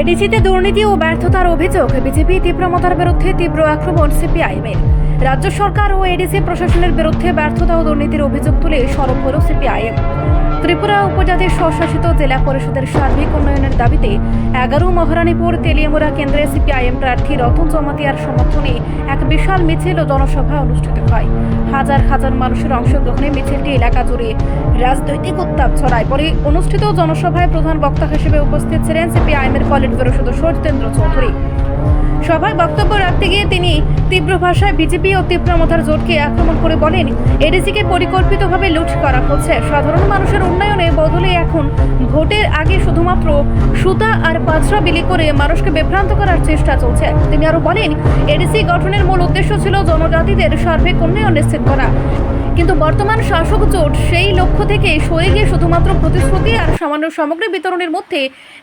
এডিসিতে দুর্নীতি ও ব্যর্থতার অভিযোগ, বিজেপি তীব্রমতার বিরুদ্ধে তীব্র আক্রমণ সিপিআইএমের। রাজ্য সরকার ও এডিসি প্রশাসনের বিরুদ্ধে ব্যর্থতা ও দুর্নীতির অভিযোগ তুলে সরব হল সিপিআইএম। ত্রিপুরা উপজাতির স্বশাসিত জেলা পরিষদের সার্বিক উন্নয়নের দাবিতে 11 মহারানীপুর তেলিয়ামুড়া কেন্দ্রে সিপিআইএম প্রার্থী রতন জমাতিয়ার সমর্থনে এক বিশাল মিছিল ও জনসভা অনুষ্ঠিত হয়। হাজার হাজার মানুষের অংশগ্রহণে মিছিলটি এলাকা জুড়ে রাজনৈতিক উত্তাপ ছড়ায়। পরে অনুষ্ঠিত জনসভায় প্রধান বক্তা হিসেবে উপস্থিত ছিলেন সিপিআইএমের পলিট ব্যুরো সদস্য জিতেন্দ্র চৌধুরী। সভায় বক্তব্য রাখতে গিয়ে তিনি তীব্র ভাষায় বিজেপি ও তীব্রমতার জোটকে আক্রমণ করে বলেন, এডিসিকে পরিকল্পিতভাবে লুট করা হচ্ছে। সাধারণ মানুষের উন্নয়নে বদলে এখন ভোটের আগে শুধুমাত্র সুতা আর পাঁচরা বিলি করে মানুষকে বিভ্রান্ত করার চেষ্টা চলছে। তিনি আরো বলেন, এডিসি গঠনের মূল উদ্দেশ্য ছিল জনজাতিদের সার্বিক উন্নয়ন নিশ্চিত করা, কিন্তু বর্তমান শাসক জোট সেই লক্ষ্য থেকে সরে গিয়ে শুধুমাত্র প্রতিশ্রুতি আর সামান্য সামগ্রী বিতরণের মধ্যে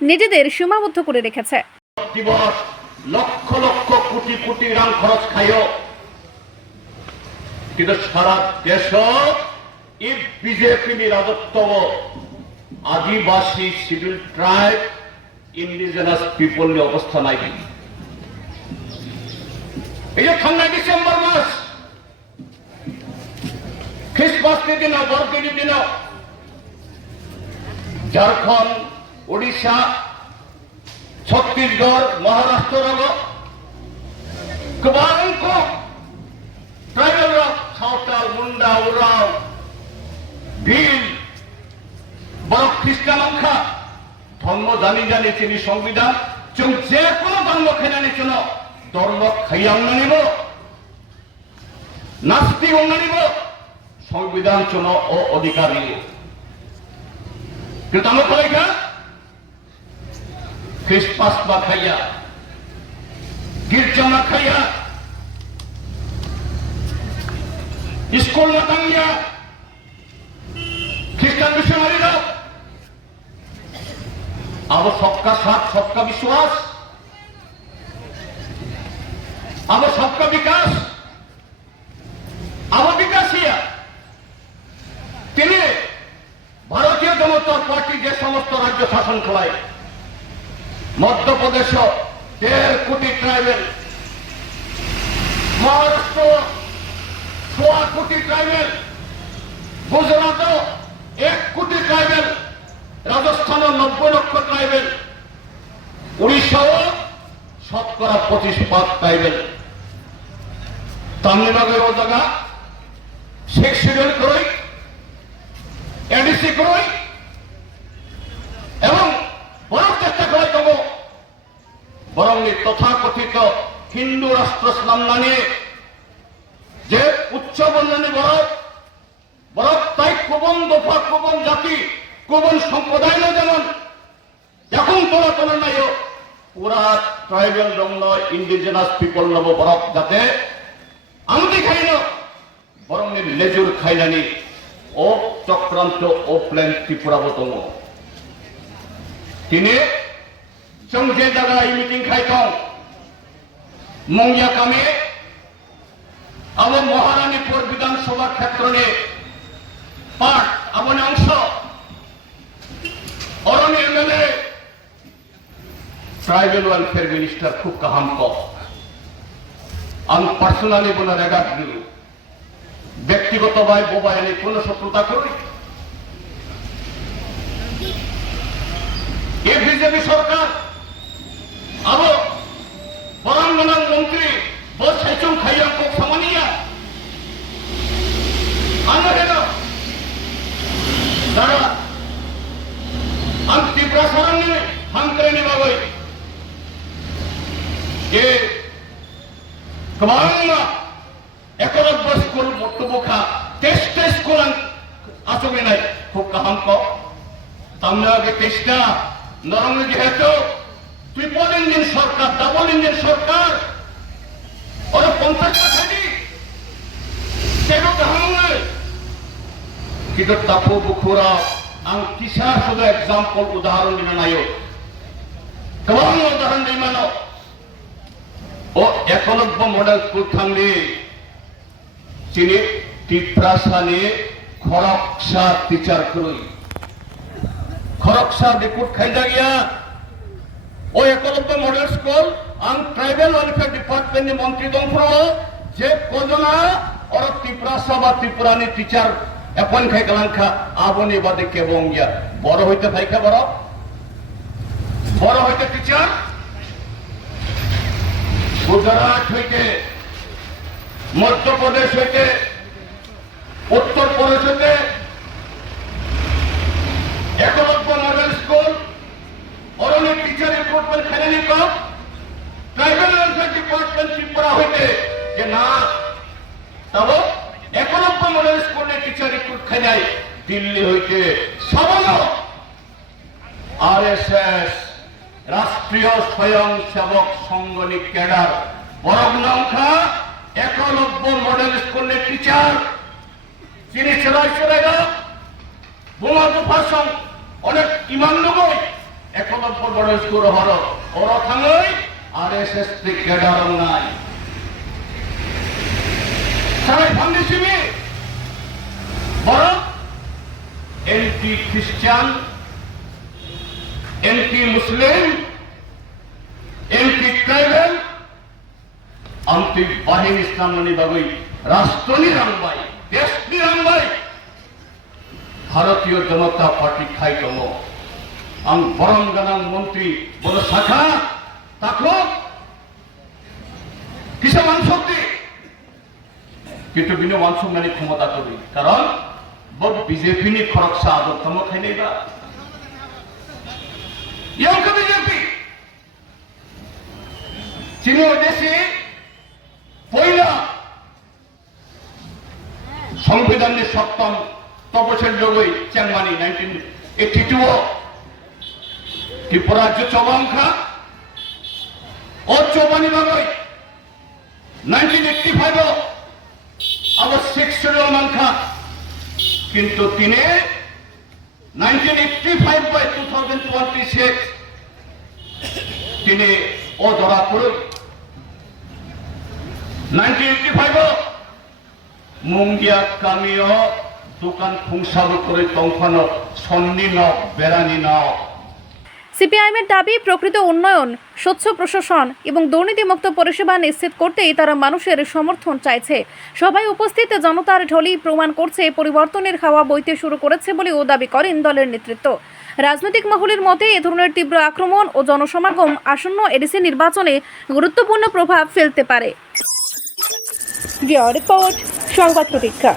নিজেদের সীমাবদ্ধ করে রেখেছে। লক্ষ লক্ষ কোটি কোটি রাম খরচ খাইও, কিন্তু সারা দেশ এই বিজেপি রাজত্ব আদিবাসী শিডিউল ট্রাইব ইন্ডিজিনাস পিপল অবস্থা নাই। এই যে ঠান্ডা ডিসেম্বর মাস, খ্রিস্টমাস দিন বড়দিন দিন ঝাড়খণ্ড, ওড়িশা, ছত্তিশগড়, মহারাষ্ট্র गोबां ट्राइबल सावताल, मुंडा, उराव, भील, बरफ ख्रिस्टान अंखा धर्म जानी जानी चिनी संविधान जों जे कोनो धर्म खायनानै जों धर्म खायावनानैब नास्तिक होननानैब संविधान जों अधिकार होयो। কিন্তু আমরা কইকা খ্রিস্টমাস বা খাইয়া, गिरजा ना खाया, स्कूल ना तंगिया, ख्रिस्टान मिशनरी ना, अब सबका साथ सबका विश्वास, अब सबका विकास, अब विकासिया तिनी भारतीय जनता पार्टी जे समस्त राज्य शासन चलाय, मध्य प्रदेश 1.5 কোটি ট্রাইবেল, মহারাষ্ট্র 1.5 কোটি ট্রাইবেল, গুজরাট 1 কোটি ট্রাইবেল, রাজস্থান 90 লক্ষ ট্রাইবেল, উড়িষ্যাও 25% ট্রাইবেল, তামিলনাড়ুর জায়গা শেখ শিডিউল করই, এডিসি করই এবং বড় চেষ্টা করে তবু বরং তথাকথিত হিন্দু রাষ্ট্র সম্মানে যে উচ্চ বর্ণনী বরফ তাই কোবন দফা, কোবন জাতি, কোবন সম্প্রদায় যেমন এখন তোলা তোলা নাই পুরা ট্রাইবেল রঙ্গ ইন্ডিজিনাস পিপল নব বরফ যাতে আমি খাই না বরং লেজুর খাইলানি ও চক্রান্ত ও প্ল্যান ত্রিপুরাবতম তিনি जों जे जगह मीटिंग खाइथों मंगिया कामे अब महारानीपुर विधानसभा क्षेत्र ने पार्ट अपने अंश और एमएलए ट्राइबल वेलफेयर मिनिस्टर खूब काम को आम पर्सनली बोला रेगा व्यक्तिगत भाई बोबाइले पूर्ण शत्रुता करी ये बीजेपी सरकार अब बरांगनां मंत्री बस हैचुं खाइया को समानिया आनरेनो दादा अंत त्रिपुरा सरंगे हांकरेनि बागै ये कबांगा एकलब्य स्कूल मोट्टुबोखा टेस्ट स्कूल आसुगे नाय खूब काहाम को तामनागे टेस्टा नरंग जेहेतु ट्रिपल इंजिन सरकार, डबल इंजिन सरकार और 50 खाड़ी तेरो कहांगे किंतु तापो बुखुरा आं किसा सुदा एग्जांपल उदाहरण दिना नायो कबां उदाहरण दि मानो ओ एकलब्य मॉडल स्कूल थांगली चिनि टिप्रासानि खरकसा टीचार करुई खरकसा दिकुट खाइजा गया ও একলব্য মডেল স্কুল আন ট্রাইবেল ওয়েলফেয়ার ডিপার্টমেন্ট মন্ত্রী দংফ্র যে কজনা और ত্রিপুরা সভা ত্রিপুরানি টিচার এখন খাই গলাংখা আবনি বাদে কেবং গিয়া বড় হইতে ভাইকা বড় হইতে টিচার গুজরাট হইতে মধ্যপ্রদেশ হইতে উত্তরপ্রদেশ হইতে একলব্য মডেল স্কুল অরণ্য টিচার রিক্রুটমেন্ট খেলেনি কম ট্রাইবেল ওয়েলফেয়ার ডিপার্টমেন্ট ত্রিপুরা হইতে যে না তবে একলব্য মডেল স্কুলে টিচার রিক্রুট খেলাই দিল্লি হইতে সামান্য আরএসএস রাষ্ট্রীয় স্বয়ংসেবক সংগঠনী ক্যাডার বরং সংখ্যা একলব্য মডেল স্কুলের টিচার যিনি সেরাইরা বোমা তুফাসং অনেক ইমান লগই একলব্য মডেল স্কুল হর ওর থাঙই আরএসএস ক্যাডার নাই সারাই ফান্ডিসিবি বরং এন্টি খ্রিস্টান এন্টি মুসলিম এন্টি ট্রাইবেল আন্তরিক বাহিনী ইসলামী বাবুই রাষ্ট্র নিরামবাই দেশ নিরামবাই ভারতীয় জনতা পার্টি খাইতম আং বরঙ্গানাং মন্ত্রী বড় শাখা তাকো কিসে মানশক্তি কিন্তু বিনা মানসম্মানী ক্ষমতা করি কারণ বিজেপি নি খরকসা আদর্তম খাই নাই বা ইয়ংকে বিজেপি চীনে দেশে পয়লা সংবিধানের সপ্তম তপসের যোগই চ্যাংমানি 1982 ত্রিপুরা রাজ্য চবাংখা ও চৌবানি বাবই 1985 আবার 6 শিডিউল মানখা কিন্তু তিনি 1985 by 2026 তিনি ও ধরা পড়ুন 1985 মুঙ্গিয়া কামিও দোকান খুংসাবু করে তংফানো সন্নি ন বেড়ানি ন সিপিআইএমের দাবি প্রকৃত উন্নয়ন স্বচ্ছ প্রশাসন এবং দুর্নীতিমুক্ত পরিষেবা নিশ্চিত করতেই তারা মানুষের সমর্থন চাইছে। সবাই উপস্থিত জনতার ঢলই প্রমাণ করছে পরিবর্তনের হাওয়া বইতে শুরু করেছে বলেও দাবি করেন দলের নেতৃত্ব। রাজনৈতিক মহলের মতে এ ধরনের তীব্র আক্রমণ ও জনসমাগম আসন্ন এডিসি নির্বাচনে গুরুত্বপূর্ণ প্রভাব ফেলতে পারে। রিপোর্ট সংবাদ প্রতীক্ষা।